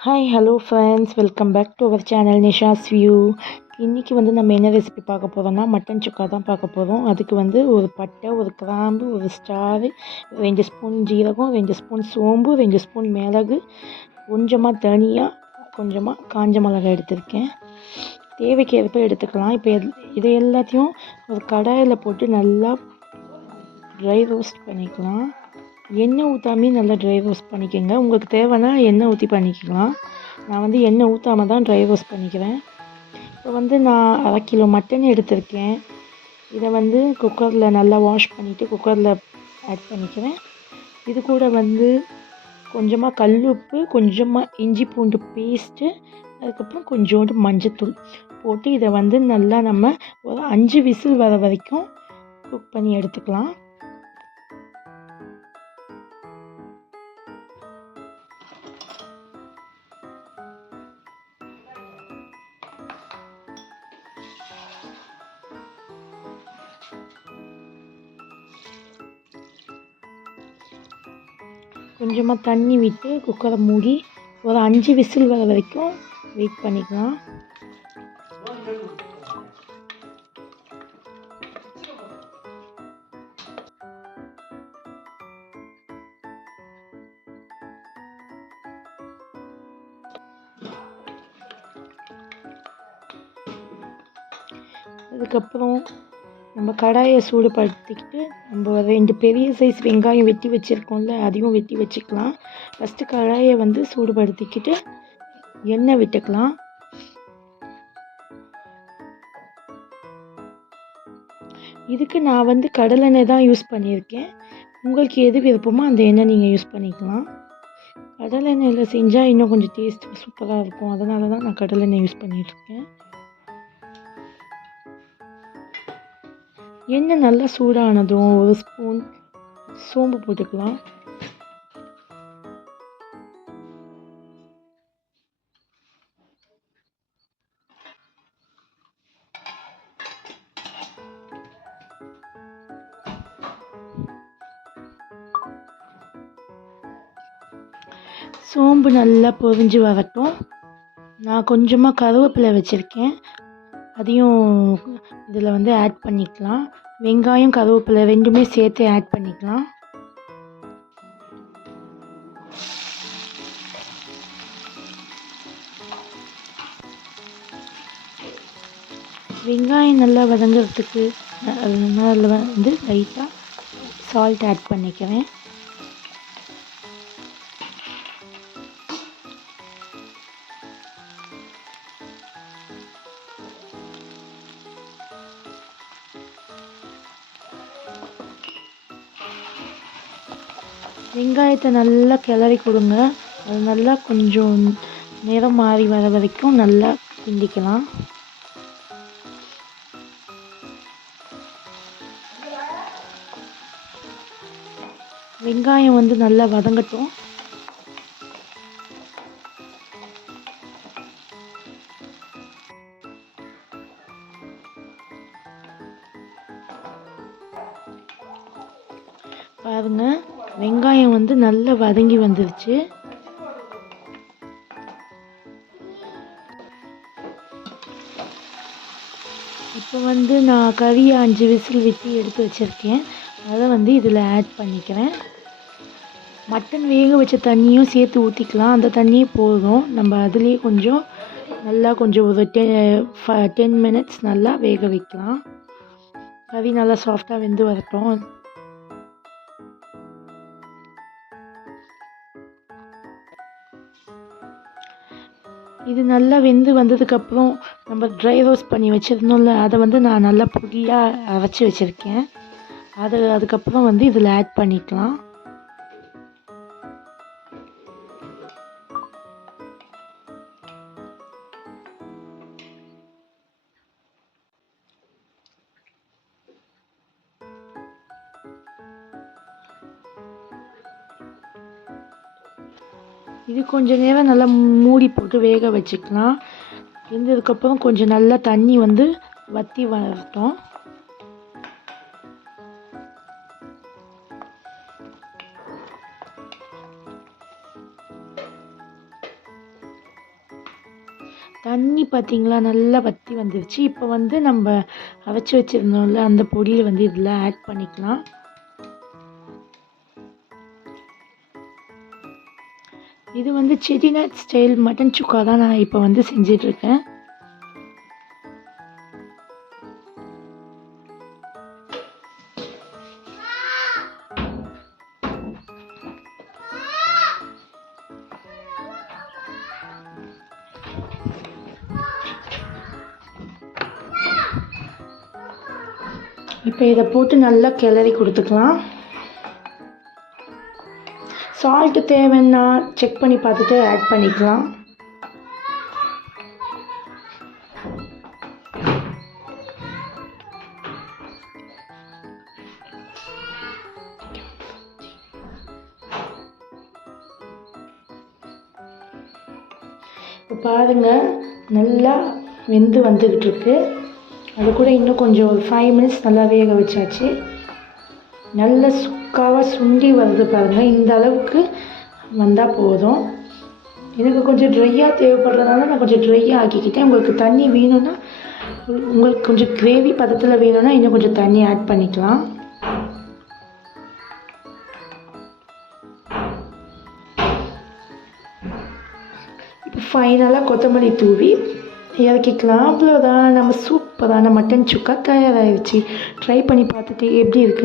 Hi hello friends welcome back to our channel Nisha's view இன்றைக்கி வந்து நம்ம என்ன ரெசிபி பார்க்க போகிறோம்னா மட்டன் சுக்கா தான் பார்க்க போகிறோம் அதுக்கு வந்து ஒரு பட்டை ஒரு கிராம்பு ஒரு ஸ்டாரு ரெண்டு ஸ்பூன் ஜீரகம் ரெண்டு ஸ்பூன் சோம்பு ரெண்டு ஸ்பூன் மிளகு கொஞ்சமாக தனியாக கொஞ்சமாக காஞ்ச மிளகாய் எடுத்திருக்கேன். தேவைக்கு ஏற்ப எடுத்துக்கலாம். இப்போ இது எல்லாத்தையும் ஒரு கடாயில் போட்டு நல்லா ட்ரை ரோஸ்ட் பண்ணிக்கலாம். எண்ணெய் ஊற்றாமே நல்லா ட்ரை ரோஸ்ட் பண்ணிக்கோங்க. உங்களுக்கு தேவைன்னா எண்ணெய் ஊற்றி பண்ணிக்கலாம். நான் வந்து எண்ணெய் ஊற்றாம தான் ட்ரை ரோஸ்ட் பண்ணிக்கிறேன் இப்போ வந்து நான் அரை கிலோ மட்டன் எடுத்திருக்கேன். இதை வந்து குக்கரில் நல்லா வாஷ் பண்ணிவிட்டு குக்கரில் ஆட் பண்ணிக்கிறேன் இது கூட வந்து கொஞ்சமாக கல் உப்பு கொஞ்சமாக இஞ்சி பூண்டு பேஸ்ட்டு அதுக்கப்புறம் கொஞ்சோண்டு மஞ்சத்தூள் போட்டு இதை வந்து நல்லா நம்ம ஒரு அஞ்சு விசில் வர வரைக்கும் குக் பண்ணி எடுத்துக்கலாம். கொஞ்சமாக தண்ணி விட்டு குக்கரை மூடி ஒரு அஞ்சு விசில் வர வரைக்கும் வெயிட் பண்ணிக்கலாம். அதுக்கப்புறம் நம்ம கடாயை சூடுபடுத்திக்கிட்டு நம்ம ரெண்டு பெரிய சைஸ் வெங்காயம் வெட்டி வச்சுருக்கோம்ல அதையும் வெட்டி வச்சுக்கலாம். ஃபஸ்ட்டு கடாயை வந்து சூடுபடுத்திக்கிட்டு எண்ணெய் விட்டுக்கலாம். இதுக்கு நான் வந்து கடலெண்ணெய் தான் யூஸ் பண்ணியிருக்கேன். உங்களுக்கு எது விருப்பமோ அந்த எண்ணெய் நீங்கள் யூஸ் பண்ணிக்கலாம். கடலெண்ணெயில் செஞ்சால் இன்னும் கொஞ்சம் டேஸ்ட் சூப்பராக இருக்கும். அதனால தான் நான் கடலெண்ணெய் யூஸ் பண்ணிகிட்ருக்கேன் எண்ணெய் நல்லா சூடானதும் ஒரு ஸ்பூன் சோம்பு போட்டுக்கலாம். சோம்பு நல்லா பொரிஞ்சு வரட்டும். நான் கொஞ்சமாக கருவேப்பிலை வச்சுருக்கேன். அதையும் இதில் வந்து ஆட் பண்ணிக்கலாம். வெங்காயம் கருவேப்பிலை ரெண்டுமே சேர்த்து ஆட் பண்ணிக்கலாம். வெங்காயம் நல்லா வதங்கிறதுக்கு அதில் வந்து லைட்டாக சால்ட் ஆட் பண்ணிக்குவேன். வெங்காயத்தை நல்லா கிளறி கொடுங்க. அது நல்லா கொஞ்சம் நிறம் மாறி வர வரைக்கும் நல்லா கிண்டிக்கலாம். வெங்காயம் வந்து நல்லா வதங்கட்டும். பாருங்கள் வெங்காயம் வந்து நல்லா வதங்கி வந்துருச்சு. இப்போ வந்து நான் கறியை அஞ்சு விசில் விட்டு எடுத்து வச்சுருக்கேன். அதை வந்து இதில் ஆட் பண்ணிக்கிறேன். மட்டன் வேக வச்ச தண்ணியும் சேர்த்து ஊற்றிக்கலாம் அந்த தண்ணியே போதும். நம்ம அதுலேயே கொஞ்சம் நல்லா கொஞ்சம் ஒரு டெ டென் மினிட்ஸ் நல்லா வேக வைக்கலாம். கறி நல்லா சாஃப்டாக வெந்து வரட்டும். இது நல்லா வெந்து வந்ததுக்கப்புறம் நம்ம ட்ரை ரோஸ்ட் பண்ணி வச்சுருந்தோம்ல அதை வந்து நான் நல்லா பொடியாக அரைச்சி வச்சுருக்கேன். அது அதுக்கப்புறம் வந்து இதில் ஆட் பண்ணிக்கலாம். இது கொஞ்சம் நேரம் நல்லா மூடி போட்டு வேக வச்சுக்கலாம். வெந்ததுக்கப்புறம் கொஞ்சம் நல்லா தண்ணி வந்து வற்றி வரட்டும். தண்ணி பார்த்தீங்களா நல்லா வற்றி வந்துருச்சு. இப்போ வந்து நம்ம அரைச்சி வச்சுருந்தோம்ல அந்த பொடியை வந்து இதில் ஆட் பண்ணிக்கலாம். இது வந்து செட்டிநாட் ஸ்டைல் மட்டன் சுக்கா தான் நான் இப்போ வந்து செஞ்சிட்ருக்கேன். இப்போ இதை போட்டு நல்லா கிளறி கொடுத்துக்கலாம். சால்ட்டு தேவைன்னா செக் பண்ணி பார்த்துட்டு ஆட் பண்ணிக்கலாம். இப்போ பாருங்கள் நல்லா வெந்து வந்துக்கிட்டு இருக்கு. அது கூட இன்னும் கொஞ்சம் ஒரு ஃபைவ் மினிட்ஸ் நல்லா வேக வச்சாச்சு. நல்ல சுக்காவாக சுண்டி வருது பாருங்கள் இந்த அளவுக்கு வந்தால் போதும். எனக்கு கொஞ்சம் ட்ரையாக தேவைப்படுறதுனால நான் கொஞ்சம் ட்ரையாக ஆக்கிக்கிட்டேன். உங்களுக்கு தண்ணி வேணும்னா உங்களுக்கு கொஞ்சம் கிரேவி பதத்தில் வேணும்னா இன்னும் கொஞ்சம் தண்ணி ஆட் பண்ணிக்கலாம். இப்போ ஃபைனலாக கொத்தமல்லி தூவி இறக்கிக்கலாம். அவ்வளோதான் நம்ம சூப்பரான மட்டன் சுக்கா தயாராகிடுச்சு ட்ரை பண்ணி பார்த்துட்டு எப்படி இருக்குன்னு